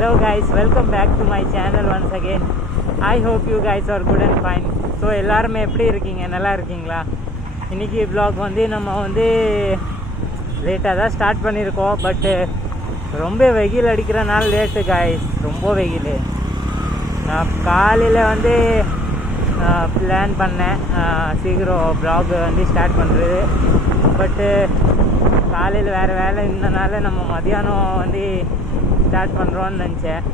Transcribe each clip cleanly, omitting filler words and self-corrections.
Hello guys, welcome back to my channel once again. I hope you guys are good and fine. So எல்லாருமே எப்படி இருக்கீங்க, நல்லா இருக்கீங்களா? இன்றைக்கி vlog வந்து நம்ம வந்து லேட்டாக தான் ஸ்டார்ட் பண்ணியிருக்கோம். பட்டு ரொம்ப வெயில் அடிக்கிறனால லேட்டு guys, ரொம்ப வெயில். நான் காலையில் வந்து பிளான் பண்ணேன் சீக்கிரம் vlog வந்து ஸ்டார்ட் பண்ணுறது. பட்டு காலையில் வேறு வேலை இருந்தனால நம்ம மதியானம் வந்து ஸ்டார்ட் பண்ணுறோன்னு நினச்சேன்.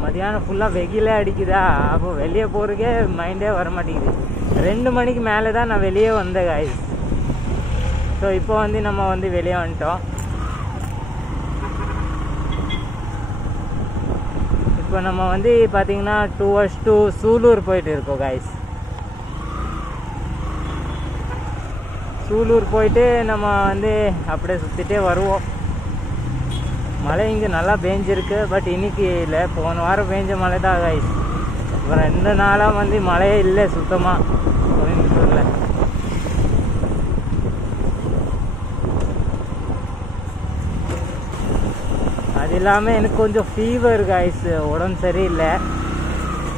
மதியானம் ஃபுல்லாக வெயிலே அடிக்குதா, அப்போ வெளியே போகிறதுக்கே மைண்டே வர மாட்டேங்குது. 2 மணிக்கு மேலே தான் நான் வெளியே வந்தேன் guys. ஸோ இப்போ வந்து நம்ம வந்து வெளியே வந்துட்டோம். இப்போ நம்ம வந்து பார்த்திங்கன்னா டுவர்ட்ஸ் டு சூலூர் போயிட்டு இருக்கோம் guys. சூலூர் போயிட்டு நம்ம வந்து அப்படியே சுற்றிட்டே வருவோம். மழை இங்கே நல்லா பேஞ்சிருக்கு, பட் இன்றைக்கி இல்லை, போன வாரம் பேஞ்ச மழை தான் guys. இப்போ 2 நாளாக வந்து மழையே இல்லை சுத்தமாக கோயம்புத்தூரில். அது இல்லாமல் எனக்கு கொஞ்சம் ஃபீவர் guys, உடம்பு சரியில்லை.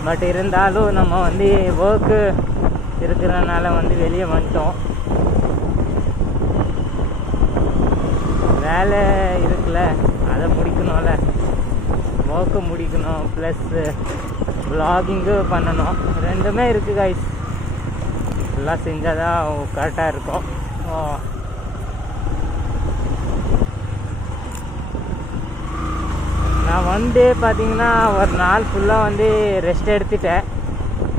பட் இருந்தாலும் நம்ம வந்து ஒர்க்கு இருக்கிறனால வந்து வெளியே வந்துட்டோம். வேலை இருக்குல்ல, அதை முடிக்கணும்ல, ஒர்க்கு முடிக்கணும், ப்ளஸ்ஸு vlogging பண்ணணும், 2மே இருக்குது guys. எல்லாம் செஞ்சால் தான் கரெக்டாக இருக்கும். நான் 1 டே பார்த்திங்கன்னா ஒரு நாள் ஃபுல்லாக வந்து ரெஸ்ட் எடுத்துட்டேன்.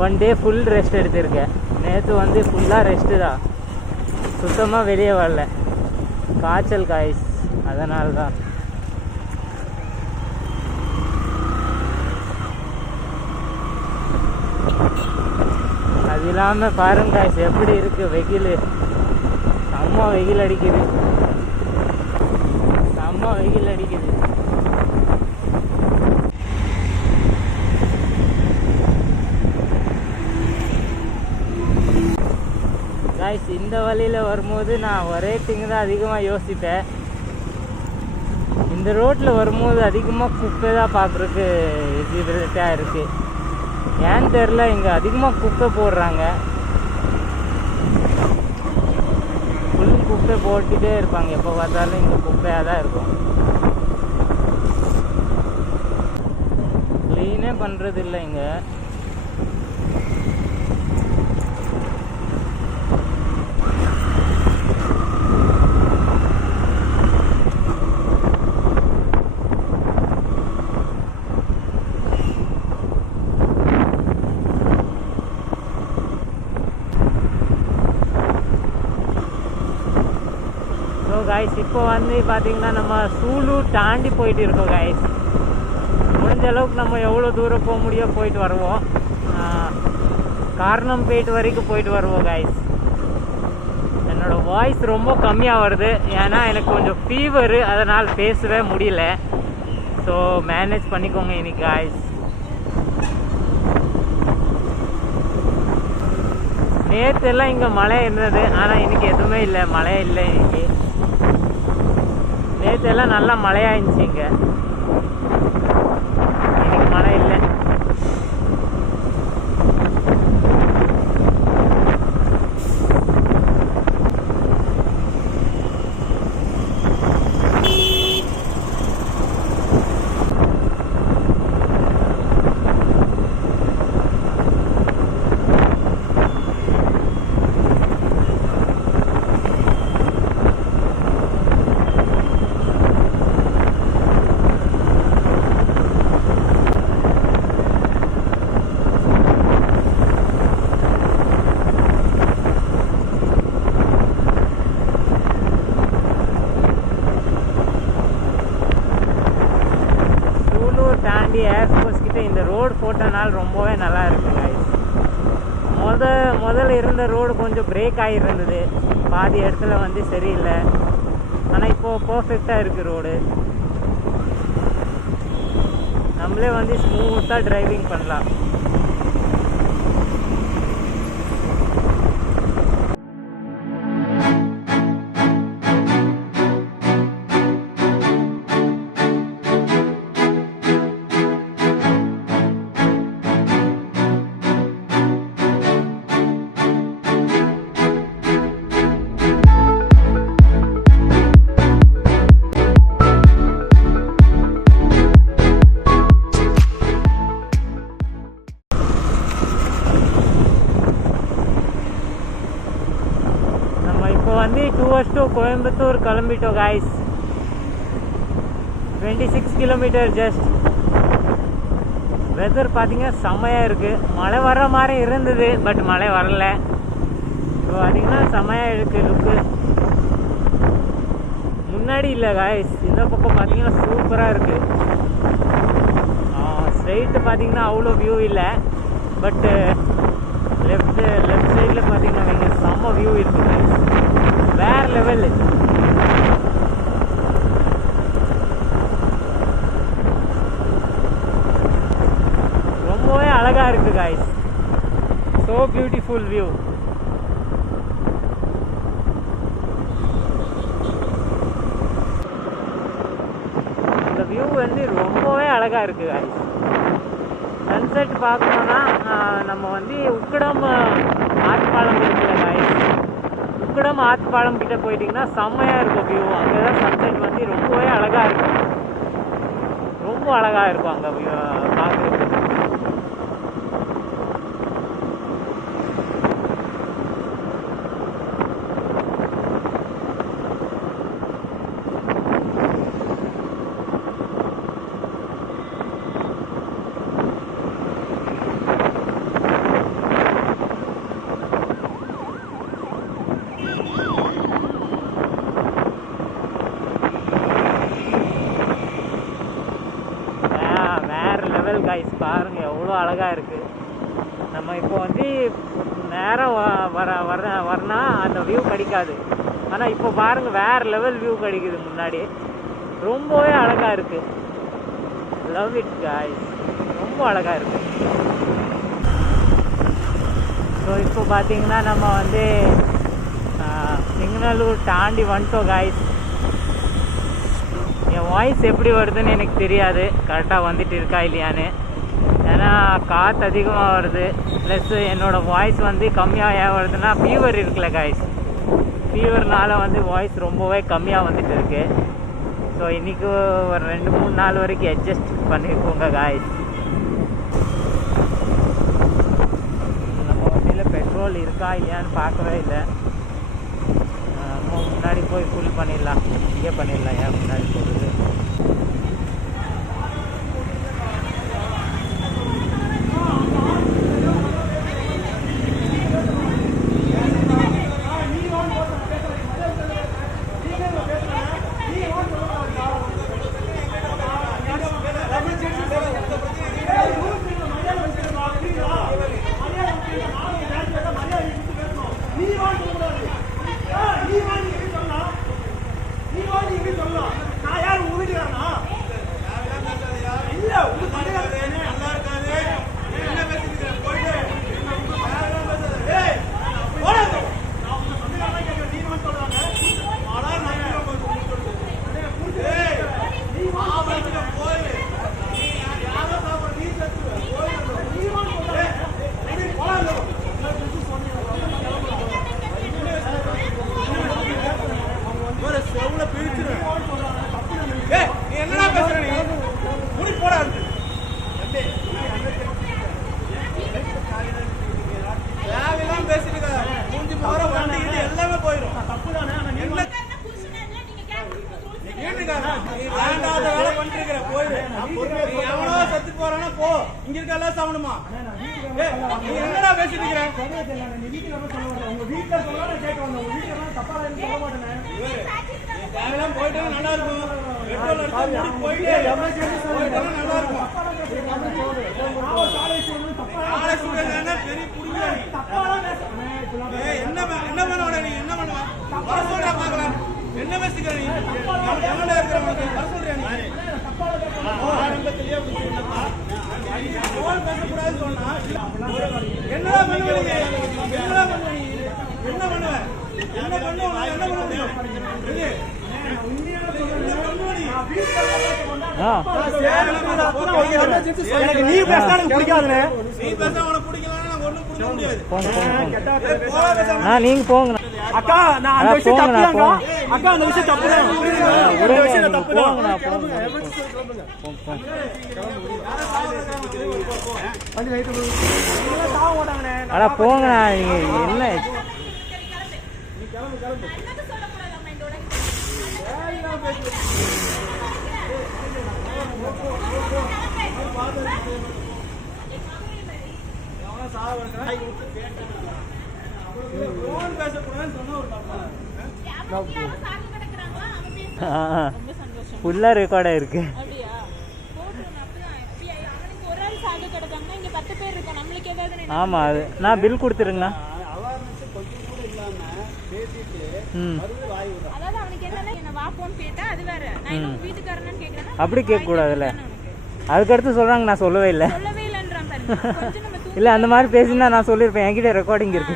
1 டே ஃபுல் ரெஸ்ட் எடுத்திருக்கேன். நேற்று வந்து ஃபுல்லாக ரெஸ்ட்டு தான், சுத்தமாக வெளியே வரல. காய்ச்சல் guys, அதனால தான். அது இல்லாமல் பாருங்க guys, எப்படி இருக்குது வெயில். செம்ம வெயில் அடிக்குது, செம்ம வெயில் அடிக்குது. guys, இந்த வழியில் வரும்போது நான் ஒரே திங்கு தான் அதிகமாக யோசிப்பேன். இந்த ரோட்டில் வரும்போது அதிகமாக குப்பை தான் பார்க்குறதுக்கு விசிபிலிட்டியாக இருக்குது. ஏன்னு தெரில, இங்கே அதிகமாக குப்பை போடுறாங்க. ஃபுல் குப்பை போட்டுகிட்டே இருப்பாங்க, எப்போ பார்த்தாலும் இங்கே குப்பையாக தான் இருக்கும். க்ளீனே பண்ணுறது இல்லை இங்கே. கைஸ், இப்போ வந்து பார்த்திங்கன்னா நம்ம சூலூர் தாண்டி போயிட்டு இருக்கோம் கைஸ். முடிஞ்ச அளவுக்கு நம்ம எவ்வளோ தூரம் போக முடியும் போயிட்டு வருவோம். காரணம்பேட் வரைக்கும் போயிட்டு வருவோம் கைஸ். என்னோடய வாய்ஸ் ரொம்ப கம்மியாக வருது, ஏன்னா எனக்கு கொஞ்சம் ஃபீவரு, அதனால் பேசவே முடியல. ஸோ மேனேஜ் பண்ணிக்கோங்க இன்னைக்கு கைஸ். நேற்றெல்லாம் இங்கே மழை இருந்தது, ஆனால் இன்றைக்கி எதுவுமே இல்லை, மழையே இல்லை இன்றைக்கி. நேற்றெல்லாம் நல்லா மழையாக இருந்துச்சு இங்கே, இன்னைக்கு மழை இல்லை. ஏர்ஃபோர்ஸ் கிட்ட இந்த ரோடு போட்டனால ரொம்பவே நல்லா இருக்கு guys. முதல்ல இருந்த ரோடு கொஞ்சம் பிரேக் ஆகிருந்தது, பாதி இடத்துல வந்து சரியில்லை. ஆனால் இப்போது பர்ஃபெக்டாக இருக்குது ரோடு. நம்மளே வந்து ஸ்மூத்தாக டிரைவிங் பண்ணலாம். கோயம்புத்தூர் கிளம்பிட்டோம் காய்ஸ். 26 kilometre just. வெதர் பார்த்தீங்கன்னா செம்மையாக இருக்குது. மழை வர்ற மாதிரி இருந்தது, பட் மழை வரல. இப்போ பார்த்தீங்கன்னா செம்மையாக இருக்குது லுக்கு. முன்னாடி இல்லை காய்ஸ், இந்த பக்கம் பார்த்தீங்கன்னா சூப்பராக இருக்குது. ஸ்ட்ரெயிட்டு பார்த்தீங்கன்னா அவ்வளோ வியூ இல்லை, பட்டு லெஃப்ட் சைடில் பார்த்தீங்கன்னா நீங்கள் செம்ம வியூ இருக்குது காய்ஸ். வேறு லெவல். ரொம்பவே அழகாக இருக்குது காய்ஸ். So beautiful view. இந்த வியூ வந்து ரொம்பவே அழகாக இருக்குது காய்ஸ். சன்செட் பார்க்கணுன்னா நம்ம வந்து உக்கடம் ஆத்துப்பாலம் இருக்குல்ல காய்ஸ், உக்கடம் ஆத்துப்பாலம் கிட்ட போயிட்டிங்கன்னா செம்மையாக இருக்கும் வியூ. அங்கே தான் சன்செட் வந்து ரொம்பவே அழகாக இருக்கும். ரொம்ப அழகாக இருக்கும் அங்கே பார்க்குறதுக்கு. கைஸ் பாருங்க எவ்வளோ அழகாக இருக்குது. நம்ம இப்போ வந்து நேரம் வரனா அந்த வியூ கிடைக்காது. ஆனால் இப்போ பாருங்கள் வேறு லெவல் வியூ கிடைக்குது முன்னாடி. ரொம்பவே அழகாக இருக்குது. லவ் இட் கைஸ், ரொம்ப அழகாக இருக்குது. ஸோ இப்போ பார்த்தீங்கன்னா நம்ம வந்து சிங்னலூர் தாண்டி வந்துட்டோம் கைஸ். என் வாய்ஸ் எப்படி வருதுன்னு எனக்கு தெரியாது, கரெக்டாக வந்துட்டு இருக்கா இல்லையான்னு. ஏன்னா காற்று அதிகமாக வருது, ப்ளஸ் என்னோடய வாய்ஸ் வந்து கம்மியாக ஏன் வருதுன்னா ஃபீவர் இருக்குல்ல காய்ஸ். ஃபீவர்னால வந்து வாய்ஸ் ரொம்பவே கம்மியாக வந்துட்டு இருக்கு. ஸோ இன்றைக்கி ஒரு 2-3 நாள் வரைக்கும் அட்ஜஸ்ட் பண்ணிக்கோங்க காய்ஸ். நம்ம வண்டியில் பெட்ரோல் இருக்கா இல்லையான்னு பார்க்கவே இல்லை. முன்னாடி போய் ஃபுல் பண்ணிடலாம், இங்கே பண்ணிடலாம். ஏன் முன்னாடி போகுது. நீங்க போங்க அக்கா. நான் அந்த விஷயம் தப்புங்க அக்கா, அந்த விஷயம் தப்புதான். அந்த விஷயம் தப்புதான். அட போங்கண்ணா, நீங்க என்ன ஃபுல்லாக ரெக்கார்டாக இருக்கு. ஆமாம், அது நான் பில் கொடுத்துருங்கண்ணா. அப்படி கேட்கக்கூடாதுல்ல. அதுக்கடுத்து சொல்கிறாங்க நான் சொல்லவே இல்லை. இல்லை அந்த மாதிரி பேசினா நான் சொல்லியிருப்பேன். என்கிட்ட ரெக்கார்டிங் இருக்கு.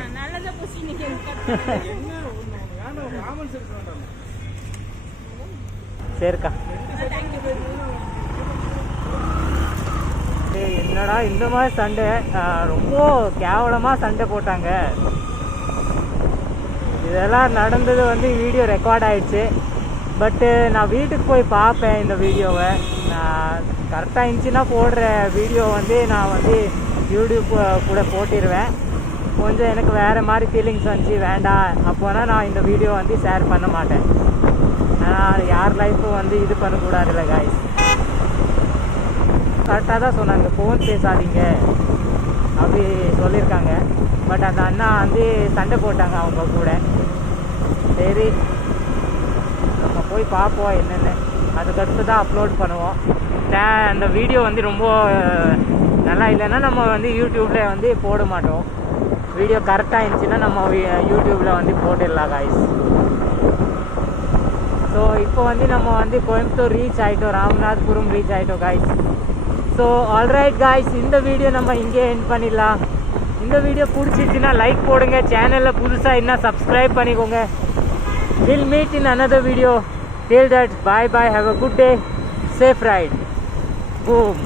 சரிக்கா. என்னடா இந்த மாதிரி சண்டை, ரொம்ப கேவலமாக சண்டை போட்டாங்க. இதெல்லாம் நடந்தது வந்து வீடியோ ரெக்கார்ட் ஆகிடுச்சு. பட்டு நான் வீட்டுக்கு போய் பார்ப்பேன் இந்த வீடியோவை. நான் கரெக்டாக இருந்துச்சுன்னா போடுற வீடியோ வந்து நான் வந்து யூடியூப் கூட போட்டிடுவேன். கொஞ்சம் எனக்கு வேறு மாதிரி ஃபீலிங்ஸ் வந்துச்சு, வேண்டாம் அப்போனா நான் இந்த வீடியோ வந்து ஷேர் பண்ண மாட்டேன். ஆனால் யார் லைஃப்பும் வந்து இது பண்ணக்கூடாதுல்ல காய்ஸ். கரெக்டாக தான் சொன்னாங்க, ஃபோன் பேசாதீங்க அப்படி சொல்லியிருக்காங்க. பட் அந்த அண்ணா வந்து சண்டை போட்டாங்க அவங்க கூட. சரி நம்ம போய் பார்ப்போம் என்னென்னு. அதுக்கடுத்து தான் அப்லோட் பண்ணுவோம். அந்த வீடியோ வந்து ரொம்ப நல்லா இல்லைன்னா நம்ம வந்து யூடியூப்பில் வந்து போட மாட்டோம். வீடியோ கரெக்டாக இருந்துச்சுன்னா நம்ம யூடியூப்பில் வந்து போட்டுடலாம் காய்ஸ். ஸோ இப்போ வந்து நம்ம வந்து கோயம்புத்தூர் ரீச் ஆகிட்டோம், ராமநாதபுரம் ரீச் ஆகிட்டோம் காய்ஸ். ஸோ ஆல்ரைட் காய்ஸ், இந்த வீடியோ நம்ம இங்கே எண்ட் பண்ணிடலாம். இந்த வீடியோ பிடிச்சிச்சுன்னா லைக் போடுங்க. சேனலில் புதுசாக இன்னும் சப்ஸ்கிரைப் பண்ணிக்கோங்க. We'll meet in another video. Till that, bye bye. Have a good day. Safe ride. Boom.